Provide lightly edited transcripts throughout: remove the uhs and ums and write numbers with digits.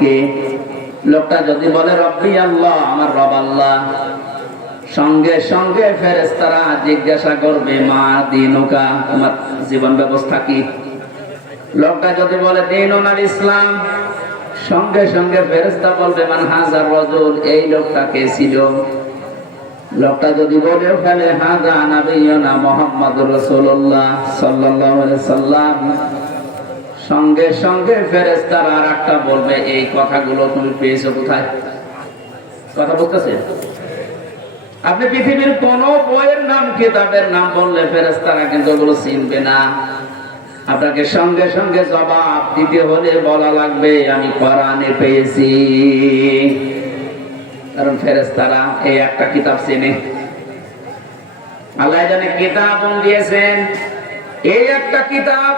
কে? লোকটা যদি বলে রব্বি আল্লাহ, আমার রব আল্লাহ, সঙ্গে সঙ্গে ফেরেশতারা জিজ্ঞাসা করবে মা দীনুকা, তোমার জীবন ব্যবস্থা কি? লোকটা যদি বলে দীনুল ইসলাম, সঙ্গে সঙ্গে ফেরেশতা বলবে মান হাযার রাজুল, এই লোকটা কে ছিল? লোকটা যদি বলে ফেলে হাযা নবিয়ুনা মুহাম্মাদুর রাসূলুল্লাহ সাল্লাল্লাহু আলাইহি সাল্লাম, সঙ্গে সঙ্গে ফেরেশতারা আরেকটা বলবে এই কথাগুলো তুমি পেয়েছো কোথায়? কথা বলতেছে? আপনি পৃথিবীর কোন বইয়ের নাম, কিতাবের নাম বললে ফেরেশতারা কিন্তু ওগুলো চিনবে না। আপনাকে সঙ্গে সঙ্গে জবাব দিতে হলে বলা লাগবে আমি কোরআনে পেয়েছি, কারণ ফেরেশতারা এই একটা কিতাব চেনে। আল্লাহ জানে কিতাব দিয়েছেন, এই একটা কিতাব,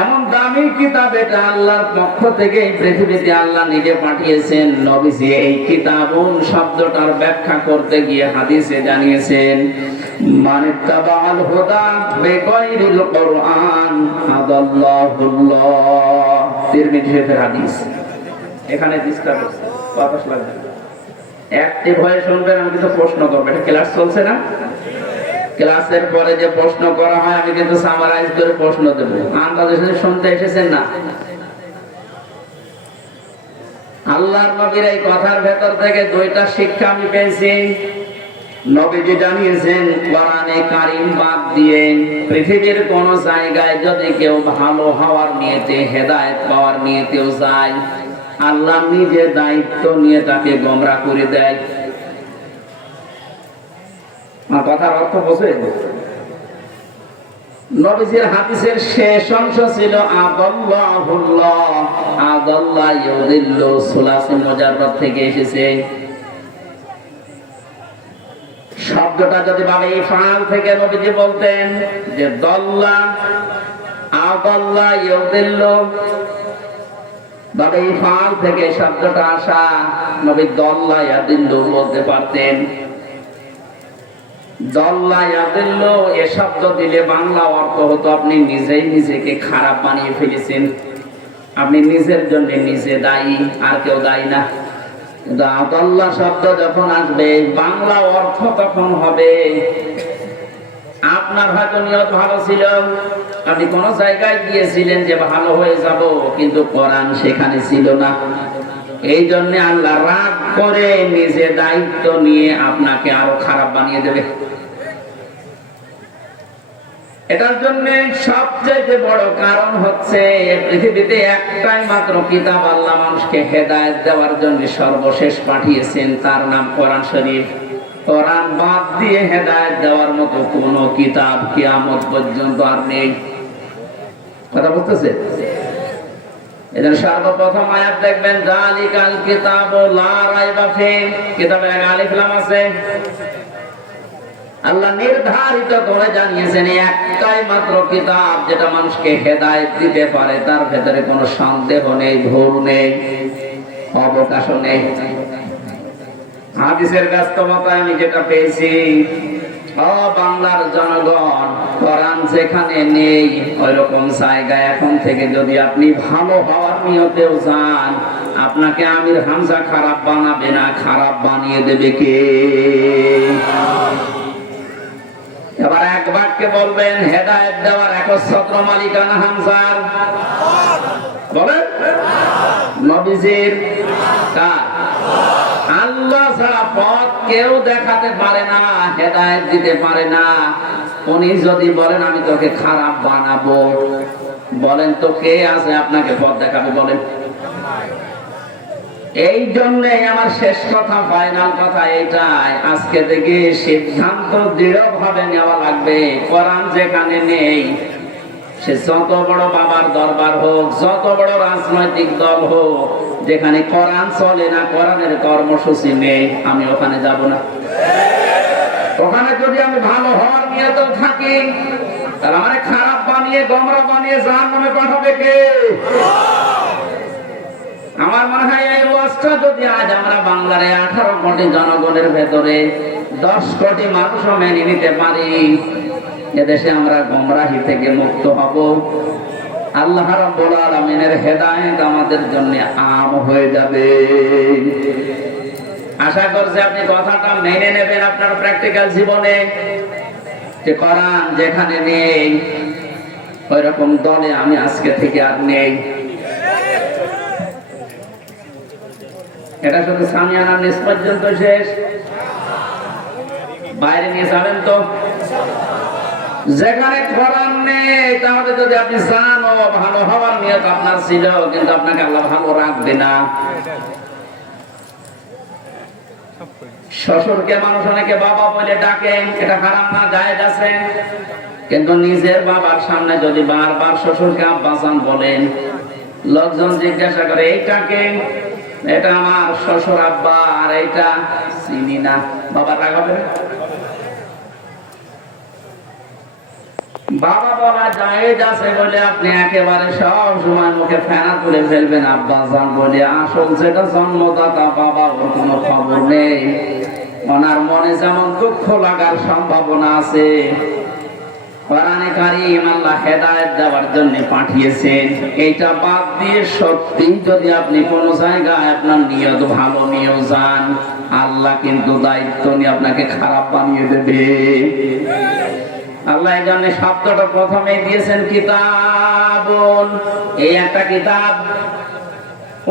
এমন দামি কিতাব, এটা আল্লাহর পক্ষ থেকে এই পৃথিবীতে আল্লাহ নিজে পাঠিয়েছেন। নবীজি এই কিতাবুন শব্দটার ব্যাখ্যা করতে গিয়ে হাদিসে জানিয়েছেন মানিত্তাবাল হুদা বিগাইরিল কুরআন আদাল্লাহুল্লাহ। তিরমিজি শরীফের হাদিস, এখানে ডিসকাস করছে, বাতাস লাগবে, অ্যাক্টিভ হয়ে শুনবেন। আমি কিন্তু প্রশ্ন করব, এটা ক্লাস চলছে না? ক্লাসের পরে যে প্রশ্ন করা হয় আমি কিন্তু সামারাইজ করে প্রশ্ন দেব। আন্দাজে শুনতে এসেছেন না? আল্লাহর নবীর এই কথার ভেতর থেকে দুইটা শিক্ষা আমি পেয়েছি। নবীজি জানিয়েছেন কোরআনে কারীম বাদ দিয়ে পৃথিবীর কোন জায়গায় যদি কেউ ভালো হওয়ার নিয়তে, হেদায়েত পাওয়ার নিয়তেও যায়, আল্লাহ নিজে দায়িত্ব নিয়ে তাকে গোমরাহ করে দেয়। কথার অর্থ বোঝে? নবীজির হাদিসের শেষ অংশ ছিল আদাল্লাহুল্লাহ, আদাল্লাহ ইউদিল্লু, সুলাসি মুজাররদ থেকে এসেছে। শব্দটা যদি ভাবে ইফআল থেকে নবীজি বলতেন যে দাল্লা আদাল্লাহ ইউদিল্লু, ভাবে ইফআল থেকে শব্দটা আসা, নবী দাল্লা ইয়াদিল্লু বলতে পারতেন। এ শব্দ দিলে বাংলা অর্থ হতো আপনি নিজেই নিজেকে খারাপ বানিয়ে ফেলেছেন, আপনি নিজের জন্য নিজে দায়ী, আর কেউ দায়ী না। কিন্তু আদাল্লাহ শব্দ যখন আসবে, বাংলা অর্থ তখন হবে আপনার হয়তো নিয়ত ভালো ছিল, আপনি কোন জায়গায় গিয়েছিলেন যে ভালো হয়ে যাব, কিন্তু কোরআন সেখানে ছিল না। এই জন্য আল্লাহ রাগ করে নিজে দায়িত্ব নিয়ে আপনাকে আরো খারাপ বানিয়ে দেবে। এটার জন্য সবচেয়ে বড় কারণ হচ্ছে পৃথিবীতে একটাই মাত্র কিতাব আল্লাহ মানুষকে হেদায়েত দেওয়ার জন্য সর্বশেষ পাঠিয়েছেন, তার নাম কোরআন শরীফ। কোরআন বাদ দিয়ে হেদায়েত দেওয়ার মতো কোন কিতাব কিয়ামত পর্যন্ত আর নেই। কথা বলতেছে? এদের সর্বপ্রথম আয়াত দেখবেন যালিকাল কিতাবু লা রাইবা ফিহি, কিতাবে আলিফ লাম আছে। আল্লাহ নির্ধারিত করে জানিয়েছেন একটাই মাত্র কিতাব যেটা মানুষকে হেদায়েত দিতে পারে, তার ভেতরে কোনো সন্দেহ নেই, ভুল নেই, অবকাশও নেই। হাদিসের বাস্তবতায় আমি যেটা পেয়েছি, ও বাংলার জনগণ, কোরআন যেখানে নেই ওই রকম জায়গায় এখন থেকে যদি আপনি ভালো হওয়ার নিয়তেও যান, আপনাকে আমির হামজা খারাপ বানাবে না, খারাপ বানিয়ে দেবে কে? এবার এক বাক্যে বলবেন হেদায়েত দেওয়ার একচ্ছত্র মালিকানা হামজার, বলেন নবীজির, কার? আল্লাহ ছাড়া পথ কেউ দেখাতে পারে না, হেদায়েত দিতে পারে না। উনি যদি বলেন আমি তোকে খারাপ বানাবো, বলেন তো কে আছে আপনাকে পথ দেখাবে? বলেন। এই জন্যে আমার শেষ কথা, ফাইনাল কথা এইটাই, আজকে থেকে সিদ্ধান্ত দৃঢ়ভাবে নেওয়া লাগবে। কোরআন যেখানে নেই, সে যত বড় বাবার দরবার হোক, যত বড় রাজনৈতিক দল হোক, যেখানে কোরআন চলে না, কোরআনের কর্মসূচি নেই, আমি ওখানে যাব না। ওখানে যদি আমি ভালো হওয়ার নিয়তে থাকি, তাহলে আমার খারাপ বানিয়ে, গোমরা বানিয়ে জাহান্নামে পাঠাবে কে? আমার মনে হয় এই ওয়াজটা যদি আজ আমরা বাংলার 18 কোটি জনগণের ভেতরে 10 কোটি মানুষও মেনে নিতে পারি, এদেশে আমরা গোমরাহি থেকে মুক্ত হব। আল্লাহ রাব্বুল আলামিনের হেদায়েত আমাদের জন্য আম হয়ে যাবে। আশা করছি আপনি কথাটা মেনে নেবেন আপনার প্র্যাকটিক্যাল জীবনে, যে কোরআন যেখানে নেই ওই রকম দলে আমি আজকে থেকে আর নেই। এটা শুধু সামিয়ানা নিচ পর্যন্ত শেষ, বাইরে নিয়ে যাবেন তো। যেখানে কোরআন নেই তাহলে যদি আপনি জানো ভালো হওয়ার নিয়ত আপনার ছিল, কিন্তু আপনাকে আল্লাহ ভালো রাখবে না। শ্বশুরকে মানুষ অনেকে বাবা বলে ডাকে, এটা হারাম না, জায়েজ আছে। কিন্তু নিজের বাবার সামনে যদি বারবার শ্বশুরকে আব্বাজান বলেন, লোকজন জিজ্ঞাসা করে এইটাকে, এটা আমার শ্বশুর আব্বা আর এইটা চিনি না, বাবা রাগ হবে? বাবা বাবা জায়েজ আছে বলে আপনি একেবারে সব সময় মুখে ফেনা তুলে ফেলবেন আব্বাজান বলে। আসল যেটা জন্মদাতা বাবা, ওর কোনো খবর নেই। ওনার মনে যেমন দুঃখ লাগার সম্ভাবনা আছে, কোরআনে কারীম আল্লাহ হেদায়েত দেওয়ার জন্য পাঠিয়েছেন। এইটা বাদ দিয়ে সত্যি যদি আপনি কোন জায়গায় আপনার নিয়ত ভালো নিয়েও যান, আল্লাহ কিন্তু দায়িত্ব নিয়ে আপনাকে খারাপ বানিয়ে দেবে। আল্লাহ এই জন্য শব্দটা প্রথমে দিয়েছেন কিতাবুন, এই একটা কিতাব।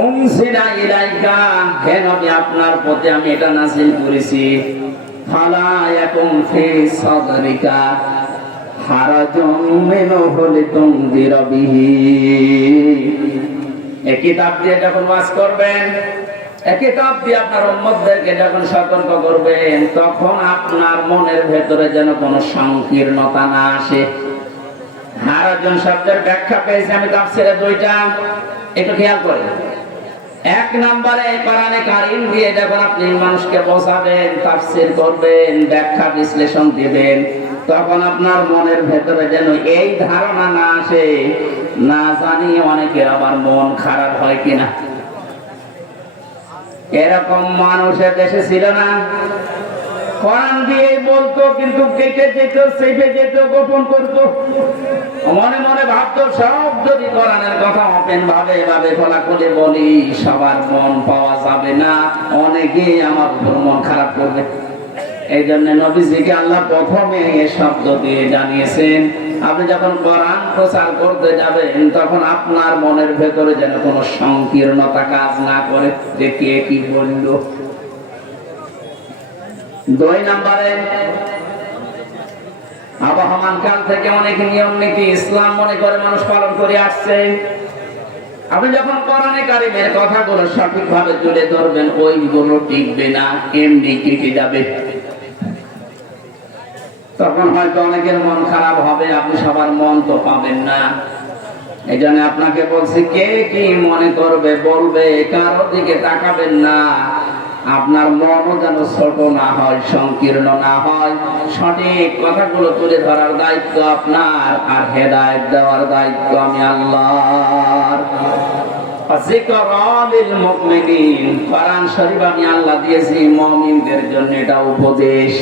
উনজিলা ইলাইকা, হে নবী আপনার প্রতি আমি এটা নাযিল করেছি। ফালা ইয়াকুম ফি সাদরিকা হারাজুন মিনহু লিতুনযিরা বিহি। এই কিতাব দিয়ে যখন ওয়াজ করবেন, এই কিতাব দিয়ে আপনার উম্মতদেরকে যখন সতর্ক করবেন, তখন আপনার মনের ভেতরে যেন কোনো সংকীর্ণতা না আসে। হারাজুন শব্দের ব্যাখ্যা পেয়েছি আমি তাফসীরে দুইটা, একটু খেয়াল করেন। এক নম্বরে কোরআনে কারীম দিয়ে যখন আপনি মানুষকে বোঝাবেন, তাফসীর করবেন, ব্যাখ্যা বিশ্লেষণ দিবেন, তখন আপনার মনের ভেতরে যেন এই ধারণা না আসে, না জানি অনেকের আবার মন খারাপ হয় কিনা। এরকম মানুষের দেশে ছিল না, কোরআন দিয়ে বলতো কিন্তু কেটে যেত, চেপে যেত, গোপন করতো, মনে মনে ভাবতো সব যদি কোরআনের কথা ওপেন ভাবে ভাবে খোলাখুলি বলি, সবার মন পাওয়া যাবে না, অনেকে আমার উপর মন খারাপ করবে। এই জন্য নবীজিকে আল্লাহ প্রথমে এই শব্দ দিয়ে জানিয়েছেন, আপনি যখন কোরআন প্রচার করতে যাবেন তখন আপনার মনের ভেতরে যেন কোনো সংকীর্ণতা কাজ না করে, যে কে কি বলল। দুই নম্বরে, আবহমান কাল থেকে অনেক নিয়ম নীতি ইসলাম মনে করে মানুষ পালন করে আসছে। আপনি যখন কোরআনে কারীমের কথাগুলো সঠিকভাবে তুলে ধরবেন, ওইগুলো টিকবে না, এমনি কেটে যাবে। তখন হয়তো অনেকের মন খারাপ হবে, আপনি সবার মন তো পাবেন না। এই জন্য আপনাকে বলছি, কে কি মনে করবে বলবে, কারো দিকে তাকাবেন না। আপনার মনও যেন ছোট না হয়, সংকীর্ণ না হয়। সঠিক কথাগুলো তুলে ধরার দায়িত্ব আপনার, আর হেদায়েত দেওয়ার দায়িত্ব আমি আল্লাহর। যিকরা লিল মুমিনিন, কোরআন শরীফ আমি আল্লাহ দিয়েছি মুমিনদের জন্য, এটা উপদেশ।